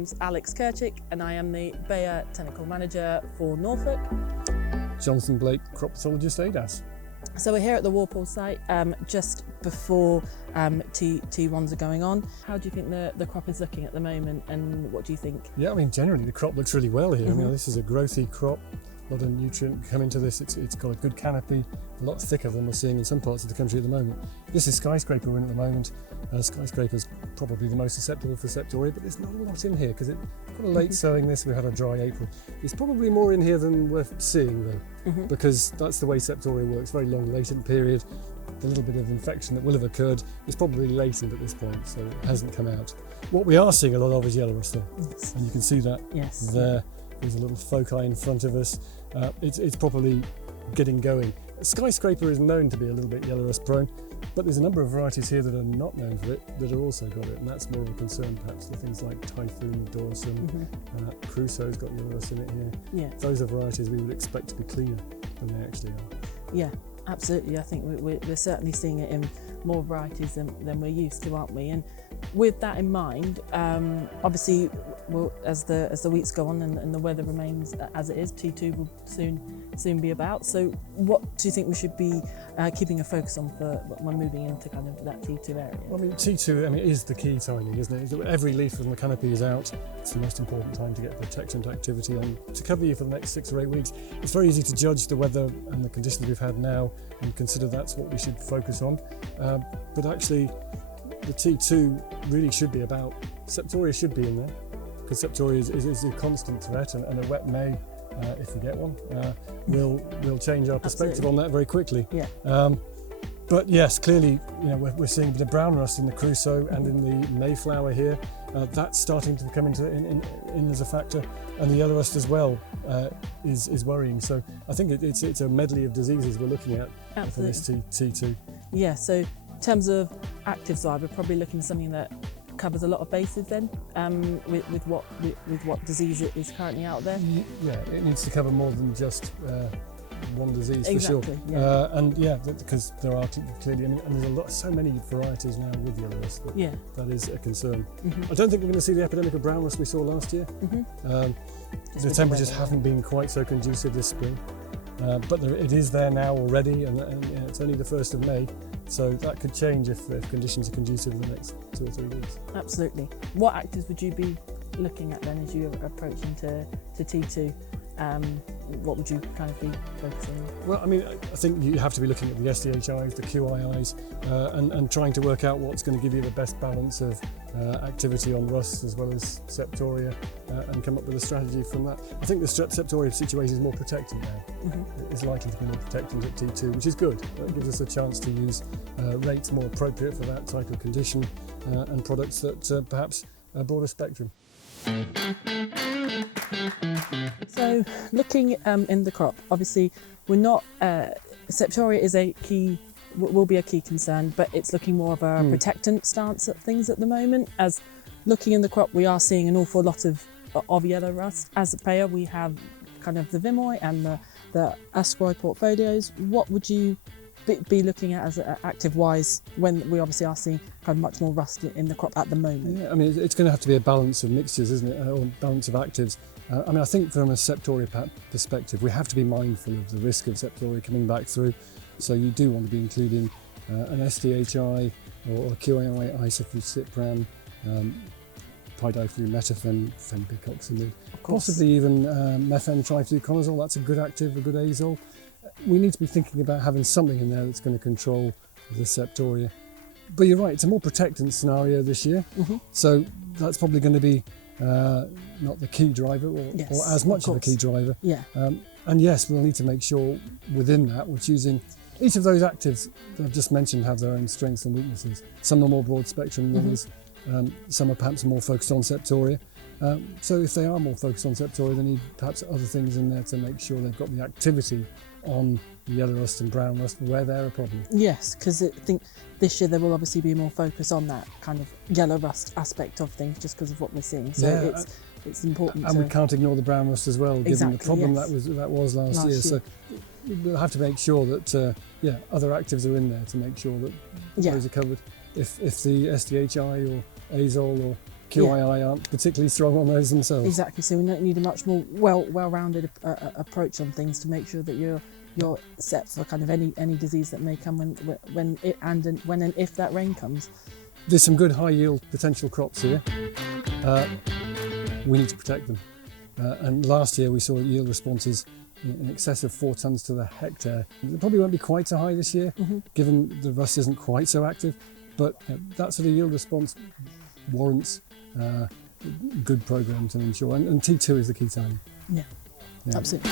name's Aleks Ćurčić and I am the Bayer Technical Manager for Norfolk. Jonathan Blake, Crop Pathologist, ADAS. So we're here at the Walpoles site just before T1s are going on. How do you think the crop is looking at the moment, and what do you think? Yeah, I mean, generally the crop looks really well here. I mean, this is a growthy crop, a lot of nutrient coming to this. It's got a good canopy, a lot thicker than we're seeing in some parts of the country at the moment. This is skyscraper we're in at the moment. Skyscraper's probably the most susceptible for septoria, but there's not a lot in here because it got a late sowing this. We had a dry April. It's probably more in here than we're seeing though, because that's the way septoria works. Very long latent period. The little bit of infection that will have occurred is probably latent at this point, so it hasn't come out. What we are seeing a lot of is yellow rust though, and you can see that there. There's a little foci in front of us. It's probably getting going. Skyscraper is known to be a little bit yellow rust prone, but there's a number of varieties here that are not known for it that have also got it, and that's more of a concern perhaps. The things like Typhoon, Dawson, Crusoe's got yellow rust in it here. Yeah. Those are varieties we would expect to be cleaner than they actually are. Yeah, absolutely. I think we're certainly seeing it in more varieties than we're used to, aren't we? And with that in mind, obviously, as the weeks go on and the weather remains as it is, T2 will soon be about. So what do you think we should be keeping a focus on for when moving into kind of that T2 area? Well, I mean, T2 is the key timing, isn't it? Every leaf from the canopy is out. It's the most important time to get protectant activity on to cover you for the next 6 or 8 weeks. It's very easy to judge the weather and the conditions we've had now and consider that's what we should focus on. But actually, the T2 really should be about, septoria should be in there, because septoria is a constant threat, and a wet May, if we get one, will change our perspective on that very quickly. Yeah. But yes, clearly, we're seeing a bit of brown rust in the Crusoe and in the Mayflower here. That's starting to come in as a factor, and the yellow rust as well is worrying. So I think it's a medley of diseases we're looking at for this T2. Yeah. So in terms of active side, we're probably looking at something that covers a lot of bases then, with what disease is currently out there. Yeah, it needs to cover more than just one disease for sure. Yeah. And yeah, because there are clearly, and there's so many varieties now with yellow rust that is a concern. I don't think we're going to see the epidemic of brown rust we saw last year. The temperatures haven't been quite so conducive this spring, but it is there now already, and it's only the 1st of May. So that could change if conditions are conducive in the next 2 or 3 weeks. Absolutely. What actives would you be looking at then as you approach into T2? What would you kind of be focusing on? Well, I mean, I think you have to be looking at the SDHIs, the QIIs, and trying to work out what's going to give you the best balance of activity on rust as well as septoria, and come up with a strategy from that. I think the septoria situation is more protectant now. It's likely to be more protectant at T2, which is good. That gives us a chance to use rates more appropriate for that type of condition, and products that perhaps a broader spectrum. So looking in the crop, obviously we're not, septoria is will be a key concern, but it's looking more of a protectant stance at things at the moment. As looking in the crop, we are seeing an awful lot of yellow rust. As a Bayer, we have kind of the Vimoy and the Ascroy portfolios. What would you be looking at as active-wise when we obviously are seeing kind of much more rust in the crop at the moment? Yeah, I mean, it's going to have to be a balance of mixtures, isn't it, or balance of actives. I mean, I think from a septoria perspective, we have to be mindful of the risk of septoria coming back through. So you do want to be including an SDHI or a QAI, isoflurane, pidiflumethafen, fenpicoxamide, possibly even methentrifluconazole. That's a good active, a good azole. We need to be thinking about having something in there that's going to control the septoria. But you're right, it's a more protectant scenario this year. So that's probably going to be not the key driver or as much of a key driver. Yeah. And yes, we'll need to make sure within that we're choosing each of those actives that I've just mentioned have their own strengths and weaknesses. Some are more broad spectrum than others. Some are perhaps more focused on septoria. So if they are more focused on septoria, they need perhaps other things in there to make sure they've got the activity on the yellow rust and brown rust where they're a problem. Yes, because I think this year there will obviously be more focus on that kind of yellow rust aspect of things just because of what we're seeing. So it's important. And we can't ignore the brown rust as well, given the problem that was last year. So we'll have to make sure that other actives are in there to make sure that those are covered. If the SDHI or azole or QII aren't particularly strong on those themselves. Exactly. So we need a much more well-rounded approach on things to make sure that you're set for kind of any disease that may come when and if that rain comes. There's some good high yield potential crops here. We need to protect them. And last year we saw yield responses in excess of 4 tonnes to the hectare. It probably won't be quite so high this year, given the rust isn't quite so active, but that sort of yield response warrants good program to ensure, and T2 is the key time. Yeah. Absolutely.